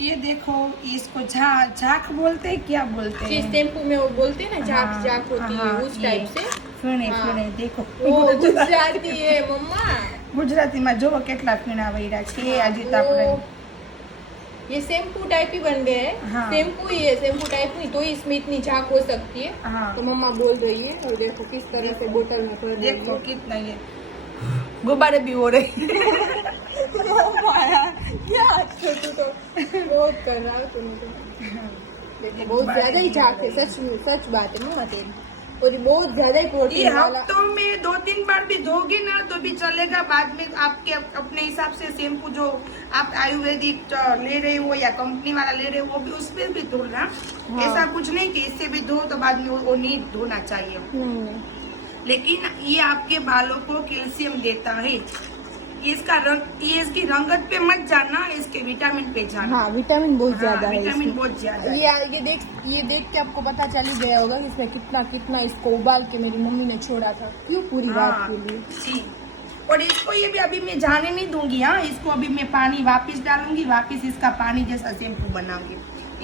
ये देखो, इसको झाक बोलते हैं, क्या बोलते हैं? शैम्पू में वो बोलते हैं ना, झाक झाक होती है उस टाइप से। ફીણે देखो वो गुजराती है मम्मा। ગુજરાતીમાં જો કેટલા ફીણા વૈરા છે આજે તો આપણે ये शैम्पू टाइप ही बन गए हैं। हाँ। शैम्पू ही है, शैम्पू टाइप नहीं तो इसमें इतनी झाग हो सकती है। हाँ। तो मम्मा बोल रही है और देखो किस तरह से बोतल में कर रही देखो है। कितना ये गुब्बारे भी हो रहे क्या छोटू तो बहुत कर रहा है तुम तो। देखो बहुत ज्यादा ही झाग है, सच बात है मम्मा तेरी। और बहुत ज्यादा ही ये प्रोटीन वाला। हफ्तों में 2-3 बार भी धोगी ना तो भी चलेगा। बाद में आपके अपने हिसाब से शैम्पू जो आप आयुर्वेदिक ले रहे हो या कंपनी वाला ले रहे हो वो भी उसमें भी धोना। हाँ। ऐसा कुछ नहीं कि इससे भी धो तो बाद में वो नहीं धोना चाहिए। नहीं। लेकिन ये आपके बालों को कैल्शियम देता है। इसका रंग, ये इसकी रंगत पे मत जाना, इसके विटामिन पे जाना। हाँ विटामिन बहुत ज्यादा है विटामिन इसमें। बहुत ज्यादा है। ये देख के आपको पता चल ही गया होगा कि इसमें कितना कितना इसको उबाल के मेरी मम्मी ने छोड़ा था, क्यों पूरी रात के लिए। जी। और इसको ये भी अभी मैं जाने नहीं दूंगी। हाँ, इसको अभी मैं पानी वापस डालूंगी, वापस इसका पानी जैसा शैम्पू बनाऊंगी।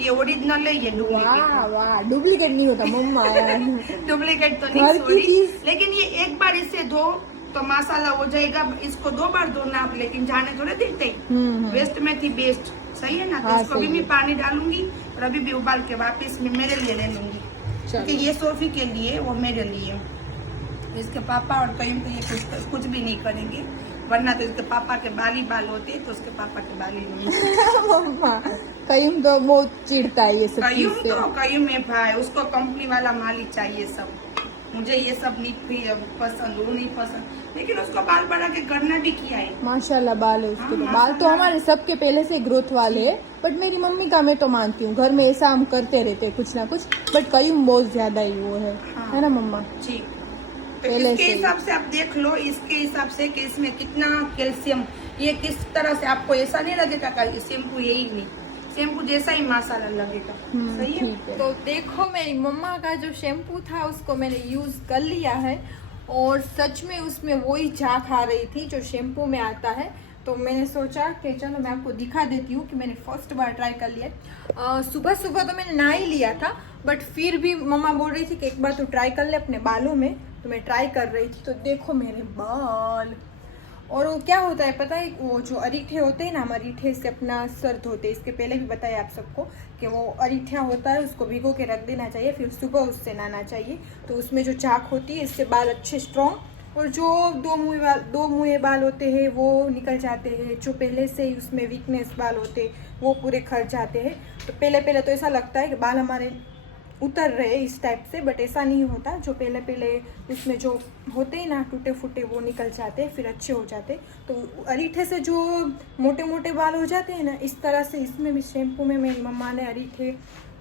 ये ओरिजिनल है, ये डुप्लीकेट। वाह डुप्लीकेट नहीं होता मम्मा। डुप्लीकेट तो घर नहीं, की सॉरी। चीज। लेकिन ये एक बार इससे धो तो मसाला हो जाएगा। इसको 2 बार धोना आप, लेकिन जाने थोड़े देते ही। वेस्ट में थी बेस्ट, सही है ना। तो हाँ, इसको भी सही मैं है। पानी डालूंगी और अभी भी उबाल के वापस मैं मेरे लिए ले लूंगी, क्योंकि ये सोफी के लिए, वो मेरे लिए। इसके पापा और कहीं तो ये कुछ भी नहीं करेंगे, वरना तो इसके पापा के बाल ही बाल होते, तो उसके पापा के बाल ही नहीं। मम्मा कयूम तो बहुत चिढ़ता है ये सब चीज से। कयूम है भाई, उसको कंपनी वाला माल ही चाहिए सब। मुझे ये सब नहीं पसंद, वो नहीं पसंद। लेकिन उसको बाल बढ़ा के करना भी किया है। माशाल्लाह बाल है उसके। हाँ, तो बाल तो हमारे सबके पहले से ग्रोथ वाले है, बट मेरी मम्मी का मैं तो मानती हूँ, घर में ऐसा हम करते रहते कुछ ना कुछ, बट कयूम बहुत ज्यादा ही वो है ना मम्मा। जी। तो पहले इसके से ही। हिसाब से आप देख लो, इसके हिसाब से कि इसमें कितना कैल्शियम, ये किस तरह से आपको ऐसा नहीं लगेगा कि शैम्पू यही नहीं, शैम्पू जैसा ही मसाला लगेगा। सही है। ठीक है। तो देखो मेरी मम्मा का जो शैम्पू था उसको मैंने यूज कर लिया है और सच में उसमें वही झाग आ रही थी जो शैम्पू में आता है। तो मैंने सोचा कि चलो मैं आपको दिखा देती हूँ कि मैंने फर्स्ट बार ट्राई कर लिया। सुबह सुबह तो मैंने नहा ही लिया था, बट फिर भी मम्मा बोल रही थी कि एक बार तो ट्राई कर ले अपने बालों में। तो मैं ट्राई कर रही थी, तो देखो मेरे बाल। और वो क्या होता है पता है, वो जो अरीठे होते हैं ना, हम अरीठे से अपना सर धोते हैं। इसके पहले भी बताया आप सबको कि वो अरीठा होता है, उसको भिगो के रख देना चाहिए, फिर सुबह उससे नहाना चाहिए। तो उसमें जो झाग होती है, इससे बाल अच्छे स्ट्रॉन्ग, और जो दो मुँहे बाल होते हैं वो निकल जाते हैं। जो पहले से ही उसमें वीकनेस बाल होते हैं वो पूरे खर जाते हैं। तो पहले तो ऐसा लगता है कि बाल हमारे उतर रहे इस टाइप से, बट ऐसा नहीं होता। जो पहले उसमें जो होते हैं ना टूटे फूटे, वो निकल जाते हैं, फिर अच्छे हो जाते। तो अरीठे से जो मोटे मोटे बाल हो जाते हैं ना, इस तरह से इसमें भी शैम्पू में मेरी मम्मा ने अरीठे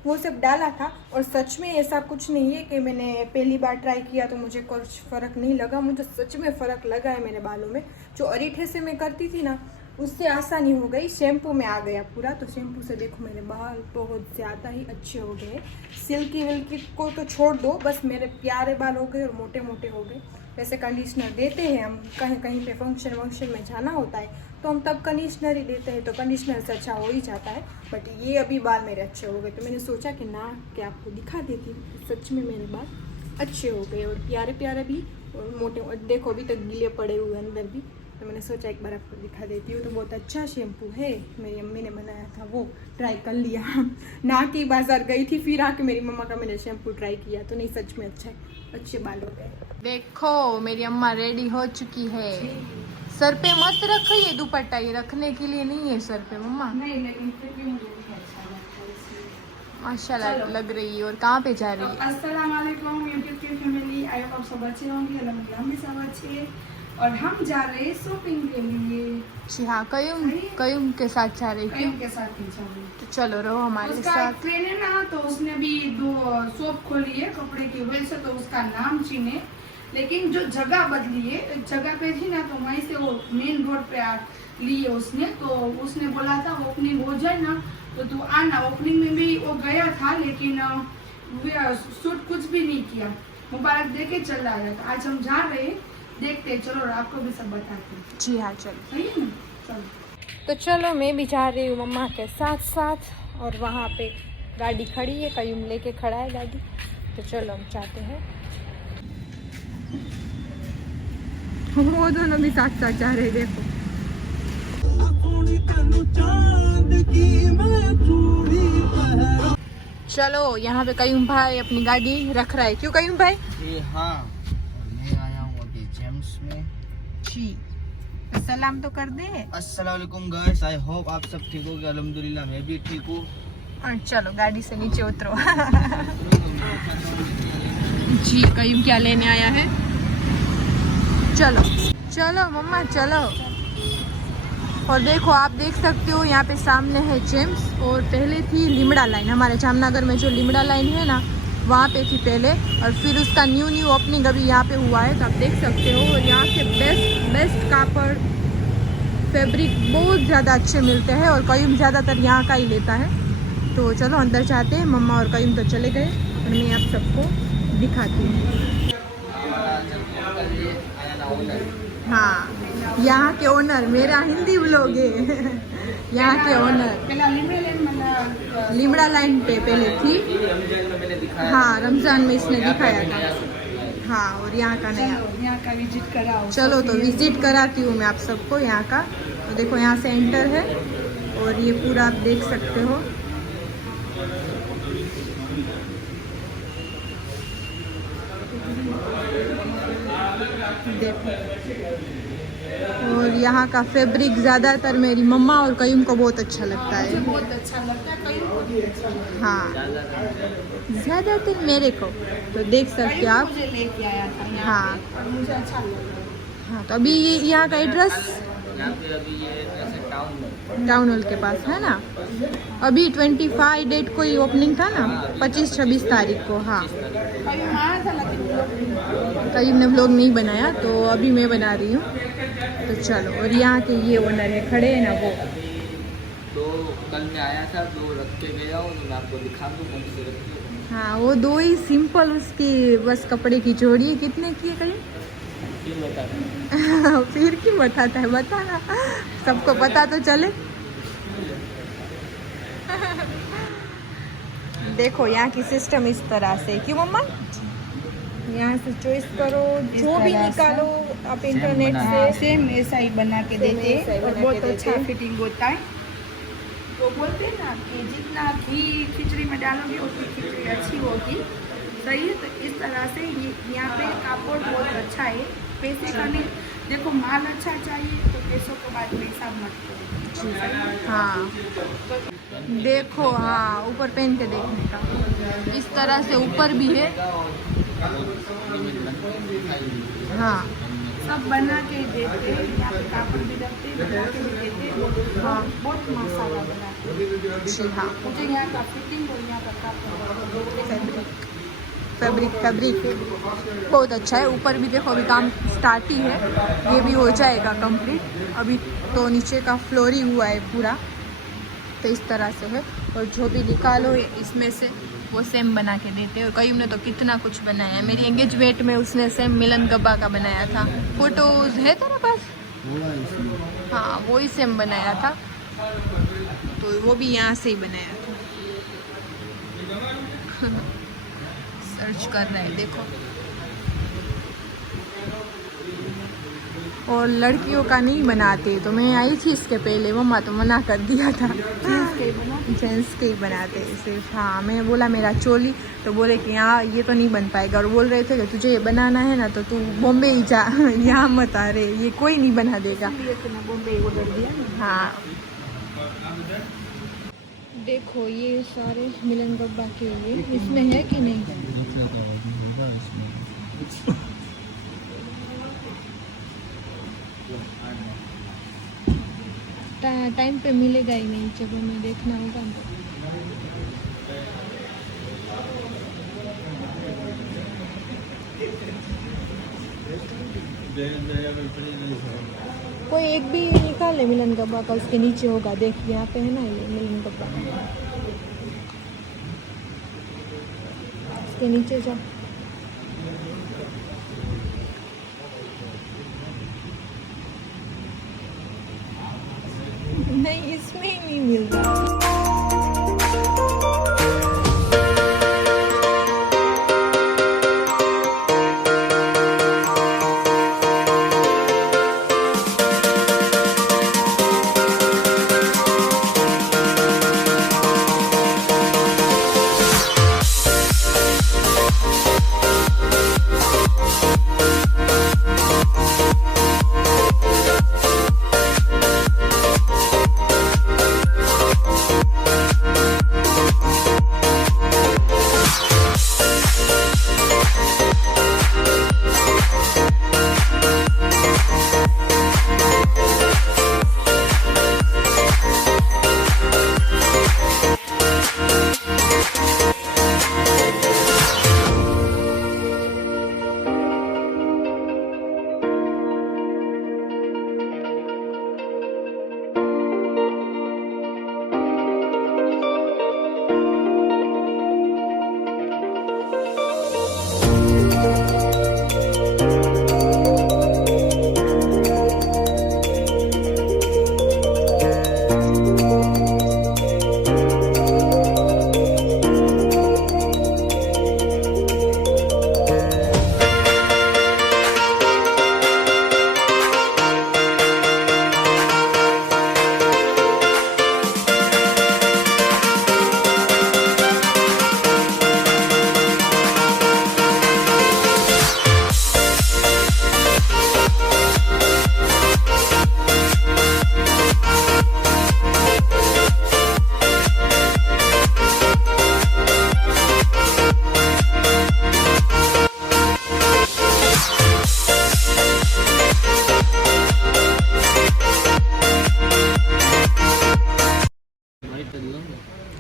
वो सब डाला था। और सच में ऐसा कुछ नहीं है कि मैंने पहली बार ट्राई किया तो मुझे कुछ फ़र्क नहीं लगा, मुझे सच में फ़र्क लगा है मेरे बालों में। जो अरीठे से मैं करती थी ना, उससे आसानी हो गई, शैम्पू में आ गया पूरा। तो शैम्पू से देखो मेरे बाल बहुत ज़्यादा ही अच्छे हो गए। सिल्की विल्की को तो छोड़ दो, बस मेरे प्यारे बाल हो गए और मोटे मोटे हो गए। वैसे कंडीशनर देते हैं हम, कहीं पे फंक्शन वंक्शन में जाना होता है तो हम तब कंडीशनर ही देते हैं, तो कंडीशनर से अच्छा हो ही जाता है। बट ये अभी बाल मेरे अच्छे हो गए, तो मैंने सोचा कि ना कि आपको दिखा देती हूँ। सच में मेरे बाल अच्छे हो गए और प्यारे प्यारे भी, और मोटे। और देखो अभी तक गीले पड़े हुए अंदर भी, तो मैंने सोचा एक बार आपको दिखा देती हूँ। तो बहुत अच्छा शैम्पू है, मेरी अम्मी ने बनाया था, वो ट्राई कर लिया। ना कि बाजार गई थी फिर आके मेरी मम्मा का मैंने शैम्पू ट्राई किया, तो नहीं सच में अच्छा है, अच्छे बाल हो गए। देखो मेरी अम्मा रेडी हो चुकी है। सर पे मत रखो ये दुपट्टा, ये रखने के लिए नहीं है सर पे मम्मा। नहीं, लेकिन फिर भी मुझे अच्छा लगता है इसलिए। माशाल्लाह लग रही है। और कहाँ पे जा रही है? अस्सलाम वालेकुम यूट्यूब की फैमिली, आई होप आप सब अच्छे होंगे, अल्हम्दुलिल्लाह हम भी सब अच्छे। और हम जा रहे हैं शॉपिंग के लिए। जी हाँ, कयूम के साथ जा रही थी। के साथ ही जा रहे हैं। तो चलो रहो हमारे उसका साथ। एक फ्रेंड है ना, तो उसने भी 2 शॉप खोली है कपड़े की, वैसे तो उसका नाम चीने, लेकिन जो जगह बदली है, जगह पे थी ना तो वहीं से वो मेन रोड पे लिए उसने। तो उसने बोला था ओपनिंग हो जाए ना तो तू आना। ओपनिंग में भी वो गया था, लेकिन शूट कुछ भी नहीं किया, मुबारक दे के चला आया। तो आज हम जा रहे हैं, देखते हैं, चलो आपको भी सब बताते हैं। जी हाँ चलो। सही है ना, चलो। तो चलो मैं भी जा रही हूँ मम्मा के साथ साथ, और वहाँ पे गाड़ी खड़ी है, कयूम लेके खड़ा है गाड़ी, तो चलो हम जाते हैं। वो दोनों भी साथ साथ जा रहे, देखो। चलो यहाँ पे कयूम भाई अपनी गाड़ी रख रहा है, क्यों कयूम भाई? जी हाँ, मैं आया हूँ अभी जेम्स में। जी, सलाम तो कर दे। अस्सलाम वालेकुम गाइस, आई होप आप सब ठीक हो गए। अल्हम्दुलिल्लाह मैं भी ठीक हूँ। और चलो गाड़ी से नीचे उतरो। जी कयूम क्या लेने आया है? चलो चलो मम्मा चलो। और देखो आप देख सकते हो यहाँ पे सामने है जेम्स, और पहले थी लिमड़ा लाइन। हमारे जामनगर में जो लिमड़ा लाइन है ना, वहाँ पे थी पहले, और फिर उसका न्यू ओपनिंग अभी यहाँ पे हुआ है, तो आप देख सकते हो। और यहाँ के बेस्ट कापड़, फैब्रिक बहुत ज़्यादा अच्छे मिलते हैं, और कयूम ज़्यादातर यहाँ का ही लेता है। तो चलो अंदर जाते हैं। मम्मा और कयूम तो चले गए, और मैं आप सबको दिखाती हूँ। हाँ, यहाँ के ओनर, मेरा हिंदी व्लॉग है। यहाँ के ओनर लिमड़ा लाइन पे पहले थी। हाँ, रमजान में इसने दिखाया था। हाँ, और यहाँ का नया। यहाँ का विजिट कराओ। चलो तो विजिट कराती हूँ मैं आप सबको यहाँ का। तो देखो यहाँ से एंटर है, और ये पूरा आप देख सकते हो। देखो, और यहाँ का फैब्रिक ज़्यादातर मेरी मम्मा और कयूम को बहुत अच्छा लगता है। बहुत अच्छा लगता है, कयूम को भी अच्छा लगता है। हाँ, ज़्यादातर मेरे को। तो देख सकते हो आप। मुझे लेके आया था यहाँ हाँ पे, और मुझे अच्छा लगा। हाँ, तो अभी ये यहाँ का एड्रेस यहाँ पे अभी ये ऐसे टाउन हॉल के पास है ना। अभी 25 डेट को ही ओपनिंग था ना, 25-26 तारीख को। हाँ, कयूम आया था लेकिन कयूम ने व्लॉग नहीं बनाया, तो अभी मैं बना रही हूँ। तो चलो, और यहाँ के ये ओनर है, खड़े हैं ना वो। तो कल मैं आया था, तो रख के गया हूँ, तो मैं आपको दिखा दूँ कौन से रखी हूँ। हाँ, वो दो ही सिंपल उसकी बस कपड़े की जोड़ी है। कितने की है कहीं? फिर बता दूँ। फिर क्यों बताता है, बता ना, सबको पता तो चले। देखो यहाँ की सिस्टम इस तरह से, क्यों मम्मा? यहाँ से चॉइस करो, जो भी निकालो आप इंटरनेट से। सेम ऐसा ही बना के देते ऐसा ही हैं, और बना बहुत के अच्छा देते हैं। फिटिंग होता है। वो बोलते हैं ना कि जितना घी खिचड़ी में डालोगे उतनी खिचड़ी अच्छी होगी। सही है, तो इस तरह से ये यहाँ पे कापड़ बहुत अच्छा है। पैसे का नहीं, देखो माल अच्छा चाहिए तो पैसों के बाद में हिसाब मत करो। हाँ देखो, हाँ ऊपर पहन के देखने का, इस तरह से ऊपर भी है। हाँ सब बना के देते हैं, यहाँ पे कापड़ भी रखते हैं, बना के भी देते हैं। हाँ। बहुत मसाला बनाते हैं। जी हाँ, मुझे यहाँ का फिटिंग और यहाँ का कापड़ फैब्रिक बहुत अच्छा है। ऊपर भी देखो, अभी काम स्टार्ट ही है, ये भी हो जाएगा कंप्लीट। अभी तो नीचे का फ्लोर ही हुआ है पूरा, तो इस तरह से है। और जो भी निकालो इसमें से वो सेम बना के देते हैं। और कयूम ने तो कितना कुछ बनाया है। मेरी एंगेजमेंट में उसने सेम मिलन गब्बा का बनाया था। फोटोज है तेरे पास? हाँ, वो ही सेम बनाया था, तो वो भी यहाँ से ही बनाया था। सर्च कर रहे हैं, देखो। और लड़कियों का नहीं बनाते, तो मैं आई थी इसके पहले, मम्मा तो मना कर दिया था। जेंट्स के ही बनाते सिर्फ। हाँ, मैं बोला मेरा चोली, तो बोले कि यहाँ ये तो नहीं बन पाएगा। और बोल रहे थे कि तुझे ये बनाना है ना, तो तू बॉम्बे ही जा, यहाँ मत आ रहे, ये कोई नहीं बना देगा। हाँ देखो, ये सारे मिलन गब्बा के लिए इसमें है कि नहीं? टाइम पे मिलेगा ही नहीं, जब हमें देखना होगा तो। कोई एक भी निकाल ले मिलन गब्बा का, उसके नीचे होगा। देख यहाँ पे है ना, ये मिलन गब्बा, इसके नीचे जा। नहीं, इसमें ही नहीं मिल रहा।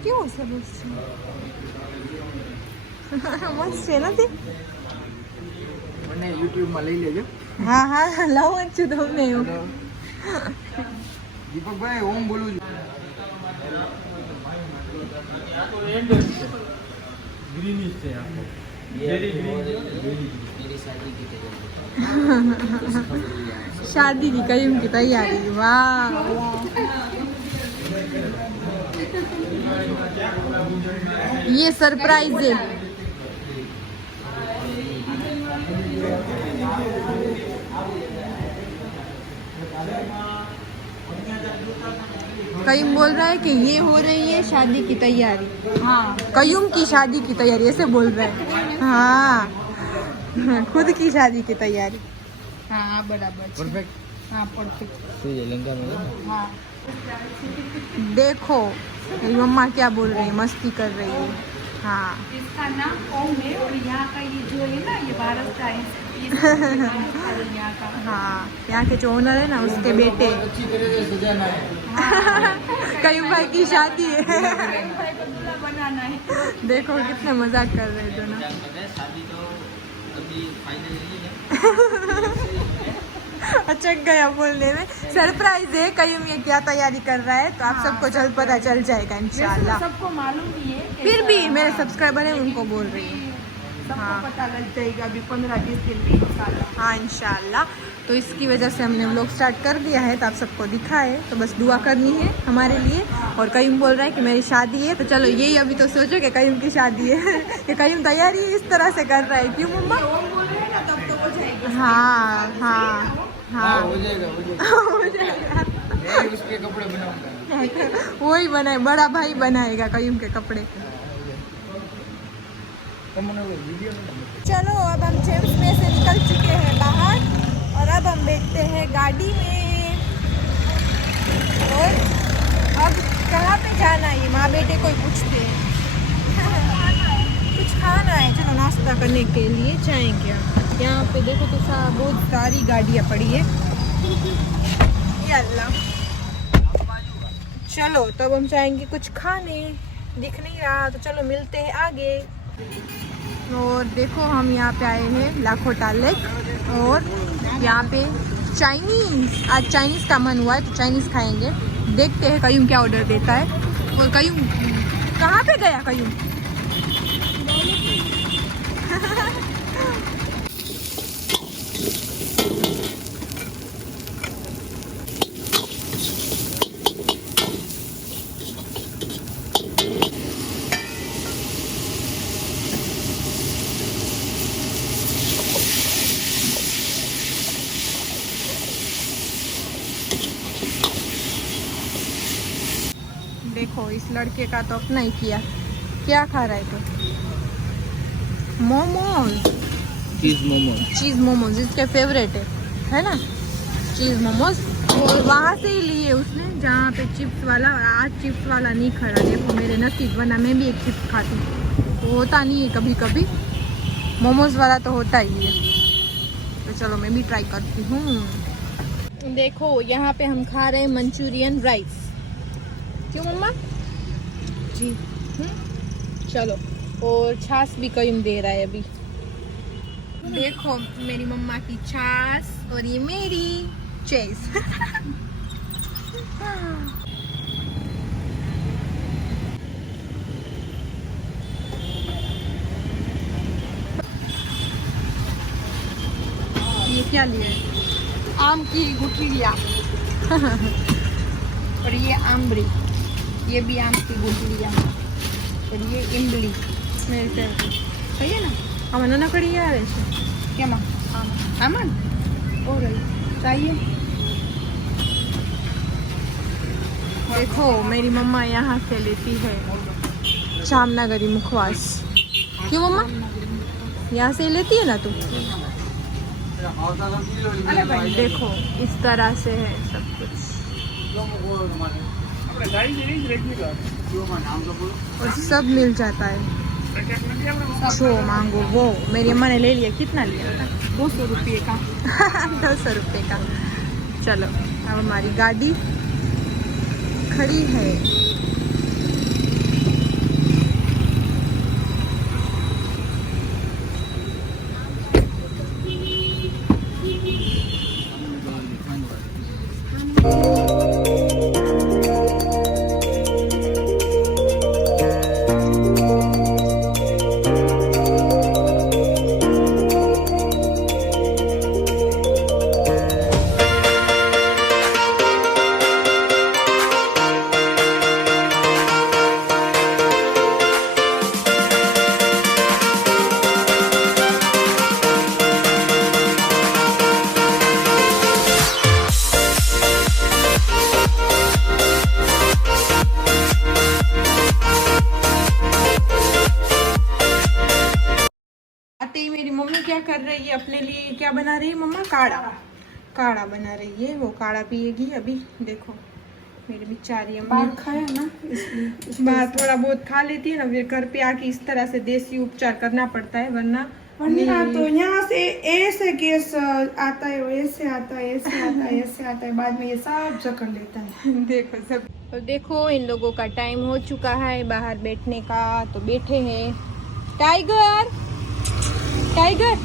કેવો સરસ છે. મસ્ત છે નથી? મને યુટ્યુબમાં લઈ લેજો. હા હા, લાવો જ છું તમને એવું. દીપકભાઈ ઓમ બોલું છું. ગ્રીનિશ છે આખો. शादी की करीम की तैयारी. वाह, ये सरप्राइज है. कयूम बोल रहा है कि ये हो रही है शादी की तैयारी. हाँ, कयूम की शादी की तैयारी ऐसे बोल रहा है. हाँ, खुद की शादी की तैयारी. हाँ बराबर. परफेक्ट. हाँ परफेक्ट. तो ये लहंगा में हाँ देखो मेरी मम्मा क्या बोल रही है, मस्ती कर रही है. हाँ इसका नाम ओम है और यहाँ का ये जो है ना, ये भारत का है. यहाँ का. हाँ, यहाँ के जो ओनर है ना, उसके बेटे. अच्छी तरह से सजाना है. कयूम भाई की शादी है. भाई को दूल्हा बनाना है. देखो कितने मजाक कर रहे हैं दोनों. शादी तो अभी फाइनल नहीं है. अच्छा गया बोलने में. सरप्राइज है. कयूम ये क्या तैयारी कर रहा है, तो आप सबको जल्द पता चल जाएगा इंशाल्लाह. सबको मालूम ही है. फिर भी मेरे सब्सक्राइबर है, उनको बोल रही हूँ. सबको हाँ. पता लग जाएगा अभी 15-20 दिन में इंशाल्लाह. हाँ इंशाल्लाह. तो इसकी वजह से हमने व्लॉग स्टार्ट कर दिया है, तो आप सबको दिखाए. तो बस दुआ करनी है हमारे लिए. और कयूम बोल रहा है कि मेरी शादी है, तो चलो यही अभी तो सोचो कि कयूम की शादी है. कि कयूम तैयारी इस तरह से कर रहा है. क्यों मम्मा? ओम बोल रहे हैं ना, तब तो हो जाएगा. हाँ हाँ हाँ, हो जाएगा हो जाएगा. हो जाएगा. मैं उसके कपड़े बनाऊंगा. वही बनाए, बड़ा भाई बनाएगा कयूम के कपड़े. चलो अब हम जेम्स में से निकल चुके हैं बाहर, और अब हम बैठते हैं गाड़ी में. और अब कहाँ पे जाना है, माँ बेटे को ही पूछते हैं. कुछ खाना है, चलो नाश्ता करने के लिए जाएंगे. हम यहाँ पे देखो तो बहुत सारी गाड़ियाँ पड़ी है. या अल्लाह. चलो तब हम जाएंगे कुछ खाने. दिख नहीं रहा, तो चलो मिलते हैं आगे. और देखो हम यहाँ पे आए हैं लाखोटा लेक, और यहाँ पे चाइनीज़, आज चाइनीज़ का मन हुआ है, तो चाइनीज़ खाएंगे. देखते हैं कयूम क्या ऑर्डर देता है. और कयूम कहाँ पे गया कयूम? देखो इस लड़के का तो अपना ही किया। क्या खा रहा है तो? मोमोज, चीज़ मोमोज इसके फेवरेट है ना, चीज़ मोमोज। और वहाँ से ही लिए उसने जहाँ पे चिप्स वाला, और आज चिप्स वाला नहीं खड़ा। देखो मेरे नसीब, वरना मैं भी एक चिप्स खाती। तो होता नहीं है कभी कभी, मोमोज वाला तो होता ही है। तो चलो मैं भी ट्राई करती हूँ। देखो यहाँ पे हम खा रहे हैं मंचूरियन राइस। क्यों मम्मा जी? चलो, और छाछ भी करीम दे रहा है अभी। देखो मेरी मम्मा की छाछ और ये मेरी चेस। ये क्या लिए? आम की गुठलियाँ। और ये आमबरी, ये भी आम की गुठलियाँ। और ये इमली मेरे फेवरेट। सही है ना? आमन ना कड़ी यार ऐसे क्या माँ? आमन और चाहिए। देखो मेरी मम्मा यहाँ से लेती है जामनगरी मुखवास। क्यों मम्मा यहाँ से लेती है ना तू? अरे भाई देखो इस तरह से है सब कुछ, और सब मिल जाता है जो मांगो वो। मेरी अम्मा ने ले लिया। कितना लिया था? 200 रुपये का। 200 रुपये का। चलो अब हमारी गाड़ी खड़ी है। आते ही मेरी मम्मी क्या कर रही है अपने लिए? क्या बना रही है मम्मा? काढ़ा बना रही है। वो काढ़ा पिएगी अभी। देखो मेरी बेचारी अम्मा खाया ना, इसलिए बाहर थोड़ा बहुत खा लेती है ना, फिर घर पे आके इस तरह से देसी उपचार करना पड़ता है, वरना तो यहाँ से ऐसे गैस आता है, वैसे आता है, ऐसे आता है, ऐसे आता है, बाद में ये सब जकड़ लेता है। देखो सब। तो देखो इन लोगों का टाइम हो चुका है बाहर बैठने का, तो बैठे हैं। टाइगर टाइगर,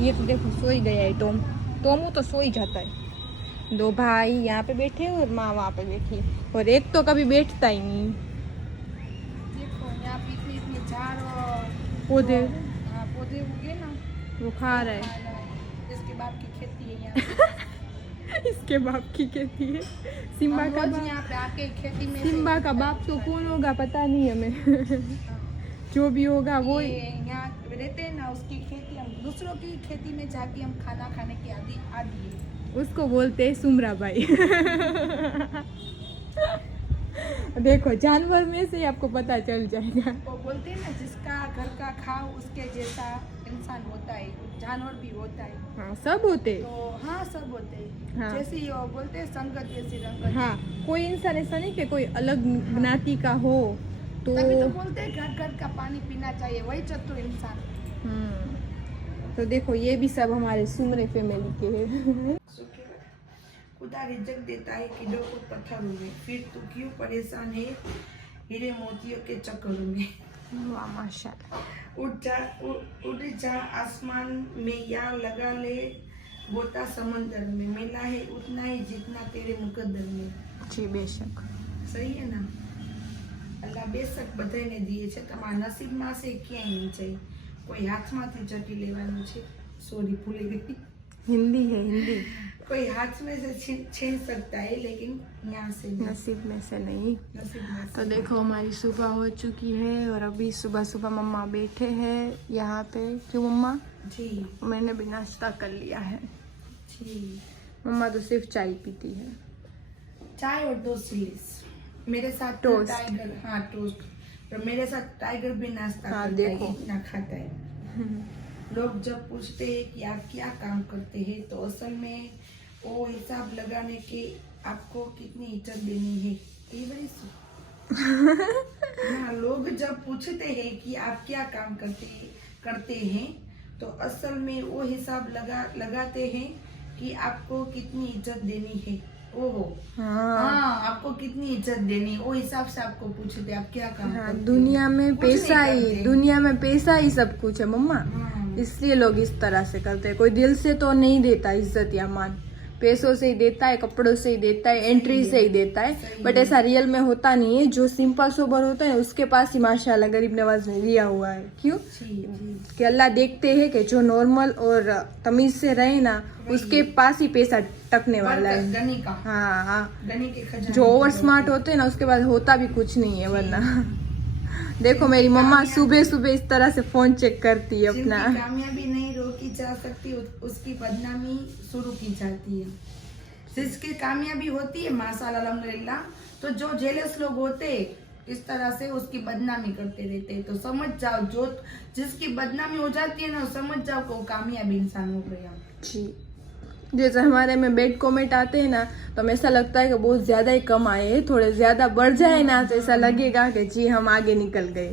ये तो देखो सो ही गया है। टोमू तो सो ही जाता है। 2 भाई यहाँ पे बैठे हैं और माँ वहाँ पे बैठी है, और एक तो कभी बैठता ही नहीं। देखो यहाँ पे इतने झाड़ और पौधे पौधे उगे ना, वो खा रहा है। इसके बाप की खेती है यहाँ। इसके बाप की खेती है। सिम्बा का बाप, यहाँ पे आके खेती में सिम्बा का बाप तो कौन होगा पता नहीं हमें। जो भी होगा वो यहाँ रहते हैं ना, उसकी खेती, हम दूसरों की खेती में जाके हम खाना खाने की आदि है। उसको बोलते हैं सुमरा भाई। देखो जानवर में से आपको पता चल जाएगा। वो बोलते हैं ना, जिसका घर का खाओ उसके जैसा इंसान होता है, जानवर भी होता है। हाँ सब होते। तो हाँ सब होते हैं। हाँ। जैसे ही वो बोलते हैं संगत जैसी रंगत। हाँ कोई इंसान ऐसा नहीं कि कोई अलग ज्ञाति का हो तो तभी तो बोलते हैं घर घर का पानी पीना चाहिए, वही चतुर इंसान। तो देखो ये भी सब हमारे सुमरे फैमिली के हैं। खुदा रिजक देता है कीड़ों को पत्थरों में, फिर तू क्यों परेशान है हीरे मोतियों के चक्करों में। वाह माशाल्लाह। उड़ जा आसमान में या लगा ले गोता समंदर में, मिला है उतना ही जितना तेरे मुकद्दर में। जी बेशक सही है ना? अल्लाह बेशक બધાને દીએ છે, તમારા નસીબમાં છે ક્યાંય નહીં જાય, કોઈ હાથમાંથી ચટી લેવાનું છે, સોરી ભૂલી ગઈ, हिंदी है हिंदी। कोई हाथ में से छीन सकता है, लेकिन यहाँ से नहीं, नसीब में से नहीं। नसीब में से। तो देखो हमारी सुबह हो चुकी है और अभी सुबह सुबह मम्मा बैठे हैं यहाँ पे। क्यों मम्मा? जी मैंने भी नाश्ता कर लिया है। जी मम्मा तो सिर्फ चाय पीती है। चाय और 2 स्लीव्स। मेरे साथ टोस्ट। टाइगर, हाँ टोस्ट। और मेरे साथ टाइगर भी नाश्ता हाँ, करता है, देखो। इतना खाता है। लोग जब पूछते हैं कि आप क्या काम करते हैं, तो असल में वो हिसाब लगाने के आपको कितनी इज्जत देनी है, ये बड़ी हाँ, लोग जब पूछते हैं कि आप क्या काम करते हैं, तो असल में वो हिसाब लगाते हैं कि आपको कितनी इज्जत देनी है। ओहो, हाँ, आपको कितनी इज्जत देनी, वो हिसाब से आपको पूछते हैं आप क्या काम करते हो। दुनिया में कुछ नहीं पैसा ही सब कुछ है मम्मा, हाँ। इसलिए लोग इस तरह से करते हैं। कोई दिल से तो नहीं देता इज्जत या मान, पैसों से ही देता है, कपड़ों से ही देता है, एंट्री से ही देता है, बट ऐसा रियल में होता नहीं है। जो सिंपल सोबर होता है उसके पास ही माशाल्लाह गरीब नवाज ने लिया हुआ है। क्यों कि अल्लाह देखते हैं कि जो नॉर्मल और तमीज से रहे ना, उसके पास ही पैसा टकने वाला है। गनी का, हाँ, गनी के खजाने जो ओवर की स्मार्ट होते हैं ना, उसके बाद होता भी कुछ नहीं है। वरना देखो मेरी मम्मा सुबह सुबह इस तरह से फोन चेक करती है अपना। जिनकी कामयाबी नहीं रोकी जा सकती, उसकी बदनामी शुरू की जाती है। जिसकी कामयाबी होती है माशाल्लाह अल्हम्दुलिल्लाह, तो जो जेलस लोग होते इस तरह से उसकी बदनामी करते रहते हैं। तो समझ जाओ, जो जिसकी बदनामी हो जाती है ना, समझ जाओ कि वो कामयाब इंसान हो गया। जी, जैसे हमारे में बेड कमेंट आते हैं ना, तो हमें ऐसा लगता है कि बहुत ज्यादा ही कम आए हैं, थोड़े ज्यादा बढ़ जाए ना तो ऐसा लगेगा कि जी हम आगे निकल गए।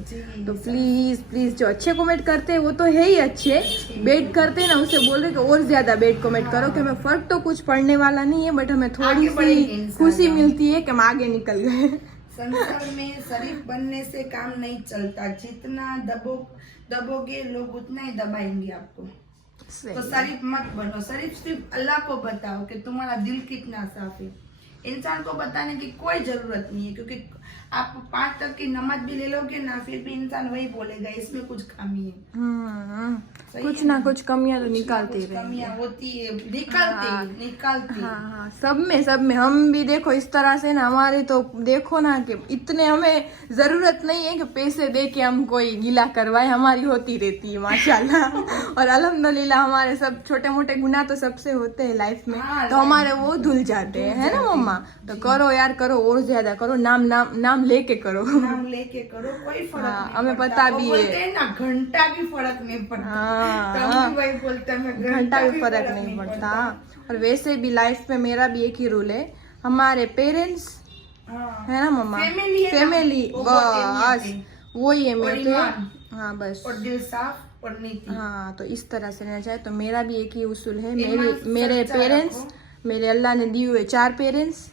तो प्लीज जो अच्छे कमेंट करते हैं वो तो है ही अच्छे, बेड करते हैं ना उसे बोल रहे कि और ज्यादा बेड कमेंट करो, कि हमें फर्क तो कुछ पड़ने वाला नहीं है, बट हमें थोड़ी सी खुशी मिलती है कि हम आगे निकल गए। संसार में शरीफ बनने से काम नहीं चलता, जितना दबोगे लोग उतना ही दबाएंगे आपको। तो शरीफ मत बनो, शरीफ सिर्फ अल्लाह को बताओ कि तुम्हारा दिल कितना साफ है। इंसान को बताने की कोई जरूरत नहीं है, क्योंकि आप 5 तक की नमाज भी ले लोगे ना, फिर भी इंसान वही बोलेगा इसमें कुछ कमी है। कुछ ना कुछ कमियां तो निकालते ही कमियां रहेंगे। होती है, निकालते। हाँ, सब में हम भी देखो इस तरह से ना, हमारे तो देखो ना कि इतने हमें जरूरत नहीं है कि पैसे दे के हम कोई गिला करवाए, हमारी होती रहती है माशाल्लाह। और अल्हम्दुलिल्लाह हमारे सब छोटे मोटे गुनाह तो सबसे होते हैं लाइफ में, तो हमारे वो धुल जाते हैं, है ना मम्मा। तो करो यार, करो और ज्यादा करो, नाम लेके करो, कोई फर्क नहीं हमें पड़ता। पता भी बोलते हैं ना, घंटा भी फर्क नहीं पड़ता। तभी वही बोलते हैं, घंटा भी फर्क नहीं पड़ता। और वैसे भी लाइफ में मेरा भी एक ही रूल है, हमारे पेरेंट्स है ना मम्मा, फैमिली बस वही है मेरे। हाँ बस, और दिल साफ और नीति। हाँ, तो इस तरह से रहना चाहिए। तो मेरा भी एक ही उसूल है, मेरे पेरेंट्स, मेरे अल्लाह ने दिए हुए 4 पेरेंट्स,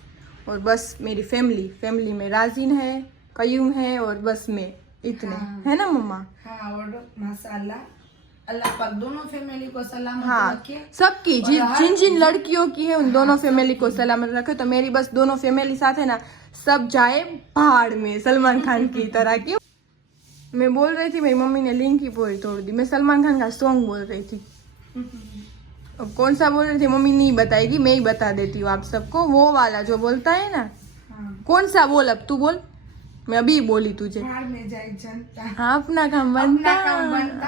और बस मेरी फैमिली में राजीन है, कयूम है, और बस मैं, इतने है ना मम्मा। हाँ, और माशाल्लाह अल्लाह पाक दोनों फैमिली को सलामत रखे। सबकी जिन लड़कियों की है उन दोनों फैमिली को सलामत रखे। तो मेरी बस दोनों फैमिली साथ है ना, सब जाए पहाड़ में सलमान खान की तरह। क्यों मैं बोल रही थी, मेरी मम्मी ने लिंक की पोरी तोड़ दी। मैं सलमान खान का सॉन्ग बोल रही थी, अब कौन सा बोल रही थी मम्मी नहीं बताएगी, मैं ही बता देती हूँ आप सबको। वो वाला जो बोलता है ना, कौन सा बोल, अब तू बोल, मैं अभी बोली तुझे। भाड़ में जाए जनता, हाँ, अपना काम बनता,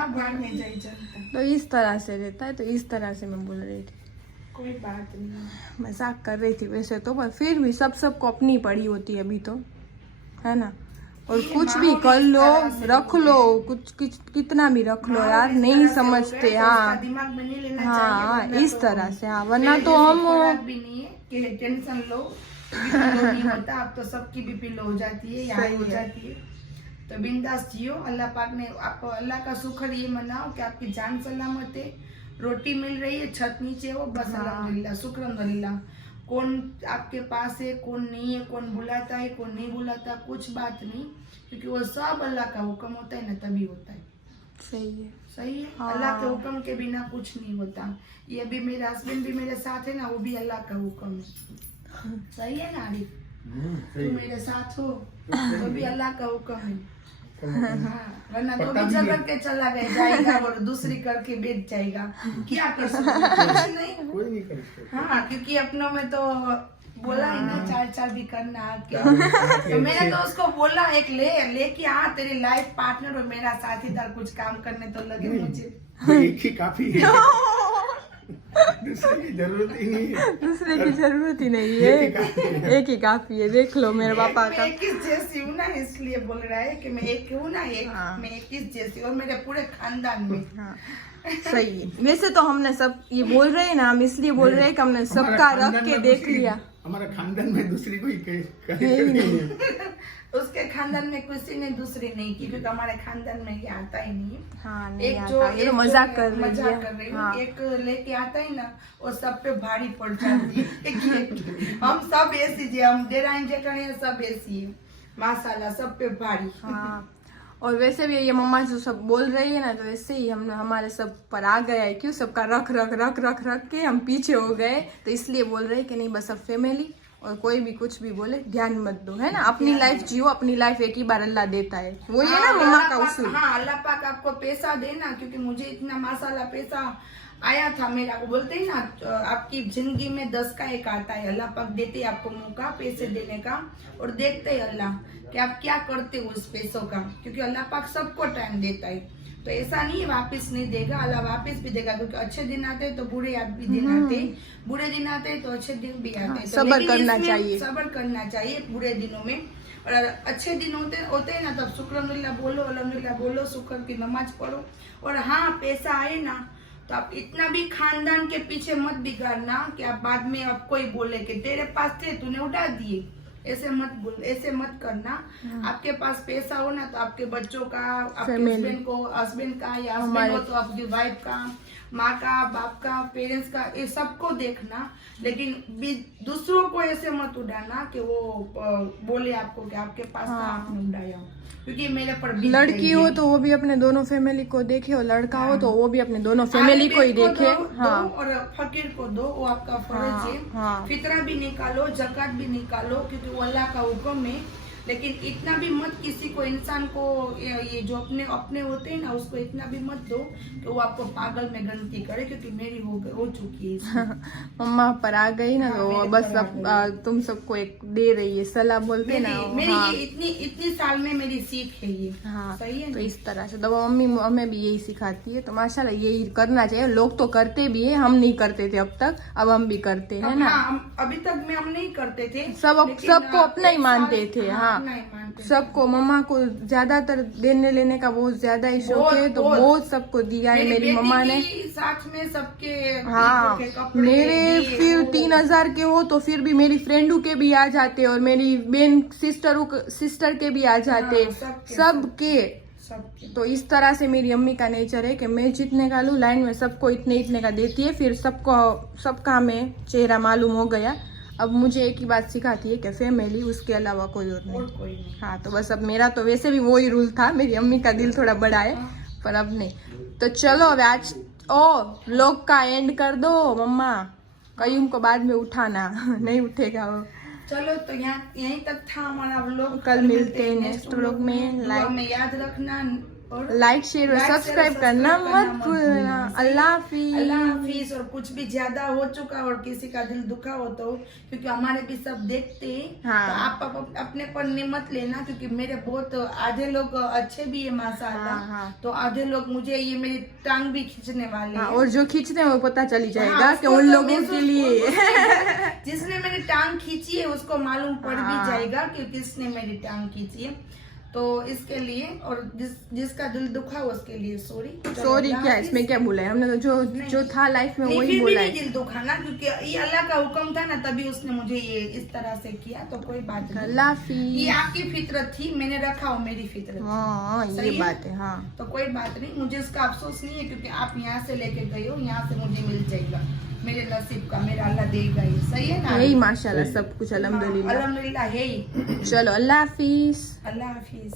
भाड़ में जाए जनता। तो इस तरह से रहता है। तो इस तरह से मैं बोल रही थी, कोई बात नहीं, मजाक कर रही थी वैसे तो, पर फिर भी सबको अपनी पड़ी होती है अभी तो, है ना। और कुछ भी कर लो, रख लो, कुछ कितना भी रख लो यार, नहीं समझते। हाँ दिमाग में नहीं लेना हाँ, चाहिए, इस तरह से। हाँ, वरना तो हम भी नहीं है कि टेंशन लो, नहीं होता। अब तो सबकी बीपी लो हो जाती है, यहाँ हो जाती है। तो बिंदास जियो। अल्लाह पाक ने आपको, अल्लाह का शुक्र ये मनाओ कि आपकी जान सलामत है, रोटी मिल रही है, छत नीचे हो, बस अल्हम्दुलिल्लाह, शुक्र अल्हम्दुलिल्लाह। कौन आपके पास है, कौन नहीं है, कौन बुलाता है, कौन नहीं बुलाता, कुछ बात नहीं, क्योंकि वो सब अल्लाह का हुक्म होता है ना, तभी होता है। सही है। हाँ। अल्लाह के हुक्म के बिना कुछ नहीं होता। ये भी मेरे हस्बैंड भी मेरे साथ है ना, वो भी अल्लाह का हुक्म है। सही है ना आरिफ, तुम मेरे साथ हो तो भी अल्लाह का हुक्म है। हाँ, वरना तो भी झगड़ के चला जाएगा और दूसरी करके बैठ जाएगा, क्या कर सकते, कुछ नहीं, कोई नहीं कर सकता। हाँ, क्योंकि अपनों में तो बोला है ना, 4 भी करना क्या। तो मैंने तो उसको बोला, एक लेके हाँ तेरी लाइफ पार्टनर और मेरा साथीदार कुछ काम करने तो लगे मुझे, एक ही काफी है। दूसरे की जरूरत ही नहीं है। दूसरे की जरूरत ही नहीं है, एक ही काफी है। देख लो मेरे पापा का। मैं 21 जैसी हूँ ना, इसलिए बोल रहा है कि मैं एक हूँ ना, हाँ। मैं 21 जैसी और मेरे पूरे खानदान में। हाँ सही है। वैसे तो हमने सब ये बोल रहे हैं ना, हम इसलिए बोल रहे हैं कि हमने हमारा सबका रख खानदान के में देख दूसरी- लिया। हमारा खानदान में दूसरी कोई है ही नहीं। उसके खानदान में किसी ने दूसरी नहीं की, क्योंकि हमारे खानदान में ये आता ही नहीं है। हाँ नहीं एक आता, जो ये तो मजाक कर रही मजाक है। कर रही हूँ। हाँ। एक लेके आता है ना, वो सब पे भारी पड़ जाती है। हम सब ऐसी जी, हम देरानी जेठानी सब ऐसी है, माशाल्लाह सब पे भारी। हाँ और वैसे भी ये मम्मा जो सब बोल रही है ना, तो वैसे ही हम हमारे सब पर आ गया है। क्यों सबका रख रख रख रख रख के हम पीछे हो गए, तो इसलिए बोल रहे हैं कि नहीं बस अब फैमिली, और कोई भी कुछ भी बोले ध्यान मत दो, है ना। अपनी लाइफ जियो, अपनी लाइफ एक ही बार अल्लाह देता है, वो ये ना मम्मा का उसूल। हाँ, अल्लाह पाक आपको पैसा देना, क्योंकि मुझे इतना माशाल्लाह पैसा आया था। मेरा को बोलते हैं ना, आपकी जिंदगी में 10 का एक आता है। अल्लाह पाक देते हैं आपको मौका पैसे देने का, और देखते हैं अल्लाह कि आप क्या करते हो उस पैसों का, क्योंकि अल्लाह पाक सबको टाइम देता है। तो ऐसा नहीं है वापस नहीं देगा, अल्लाह वापस भी देगा, क्योंकि अच्छे दिन आते हैं तो बुरे भी दिन आते हैं, बुरे दिन आते हैं तो अच्छे दिन भी आते हैं। तो सब्र लेकिन करना इसमें चाहिए। सब्र करना चाहिए बुरे दिनों में, और अच्छे दिन होते हैं ना, तब शुक्रिया बोलो, अल्हम्दुलिल्लाह बोलो, शुक्र की नमाज पढ़ो। और हाँ, पैसा आए ना तो आप इतना भी खानदान के पीछे मत बिगाड़ना कि आप बाद में अब कोई बोले कि तेरे पास थे तूने उड़ा दिए। ऐसे मत बोल, ऐसे मत करना। आपके पास पैसा हो ना, तो आपके बच्चों का, आपके हस्बैंड का, या हस्बैंड हो तो आपकी वाइफ का, माँ का, बाप का, पेरेंट्स का, ये सबको देखना। लेकिन दूसरों को ऐसे मत उड़ाना कि वो बोले आपको कि आपके पास था, आपने उड़ाया, क्योंकि मेरे पर बीत लड़की गई हो है। तो वो भी अपने दोनों फैमिली को देखे, और लड़का हो तो वो भी अपने दोनों फैमिली को ही आलिम को देखे। दो, हाँ और फकीर को दो, वो आपका फर्ज हाँ, है। हाँ। फितरा भी निकालो, जकात भी निकालो, क्योंकि वो अल्लाह का हुक्म है। लेकिन इतना भी मत किसी को, इंसान को, ये जो अपने होते हैं ना, उसको इतना भी मत दो कि वो आपको पागल में गिनती करे, क्योंकि मेरी हो चुकी है। मम्मा पर आ गई ना, तो हाँ, मेरे बस पर आ अब तुम सबको एक दे रही है सलाह, बोलते ना। मेरी हाँ ये इतनी साल में मेरी सीख है ये। हाँ सही है तो ना? इस तरह से तो मम्मी हमें भी यही सिखाती है, तो माशाल्लाह यही करना चाहिए। लोग तो करते भी है, हम नहीं करते थे अब तक, अब हम भी करते हैं ना। हाँ, अभी तक में हम नहीं करते थे, लेकिन सबको अपना ही एक मानते साल- थे। हाँ अपना ही मानते थे। सबको, मम्मा को ज्यादातर देने लेने का बहुत ज्यादा ही शौक है, तो बहुत सबको दिया है मेरी बेटी मम्मा ने। की साथ में सबके हाँ के कपड़े मेरे दिए, फिर वो। 3000 के हो तो फिर भी मेरी फ्रेंडों के भी आ जाते, और मेरी बहन सिस्टर के भी आ जाते, हाँ, सबके। सबके। तो इस तरह से मेरी अम्मी का नेचर है कि मैं जितने का लूँ लाइन में सबको इतने का देती है, फिर सबका हमें चेहरा मालूम हो गया। अब मुझे एक ही बात सिखाती है कि फैमिली, उसके अलावा कोई और और नहीं। कोई नहीं। हाँ तो बस अब मेरा तो वैसे भी वही रूल था, मेरी अम्मी का दिल थोड़ा बड़ा है, पर अब नहीं। तो चलो अब आज व्लॉग का एंड कर दो मम्मा, कयूम को बाद में उठाना नहीं उठेगा वो। चलो तो यहीं तक था हमारा व्लॉग। कल मिलते हैं नेक्स्ट व्लॉग में। दुआ में याद रखना, और लाइक शेयर और सब्सक्राइब करना मत भूलना। अल्लाह हाफिज। अल्लाह हाफिज। और कुछ भी ज्यादा हो चुका और किसी का दिल दुखा हो तो, क्योंकि हमारे भी सब देखते हैं, हाँ। तो आप अपने पर मत लेना, क्योंकि मेरे बहुत आधे लोग अच्छे भी है माशाल्लाह। हाँ। तो आधे लोग मुझे ये मेरी टांग भी खींचने वाले हाँ, हैं। और जो खींचते हैं वो पता चली जाएगा हाँ, कि उसको उन तो लोगों महसूस- के लिए जिसने मेरी टांग खींची है उसको मालूम पड़ भी हाँ। जाएगा कि किसने मेरी टांग खींची है। तो इसके लिए, और जिसका दिल दुखा उसके लिए सॉरी क्या है इसमें, क्या बोला है हमने, तो जो था लाइफ में नहीं, वही फिर भी बोला नहीं है। दिल दुखा ना, क्योंकि ये अल्लाह का हुक्म था ना, तभी उसने मुझे ये इस तरह से किया, तो कोई बात नहीं। अल्लाह ये हाफिज। आपकी फितरत थी, मैंने रखा हो मेरी फितरत। हाँ सही ये है? बात है। हाँ तो कोई बात नहीं, मुझे इसका अफसोस नहीं है, क्योंकि आप यहाँ से लेके गए हो, यहाँ से मुझे मिल जाएगा, मेरे नसीब का, मेरा अल्लाह देगा ये। सही है ना? यही माशाल्लाह सब कुछ अल्हम्दुलिल्लाह। अल्हम्दुलिल्लाह है ही। चलो अल्लाह हाफिज। अल्लाह हाफिज।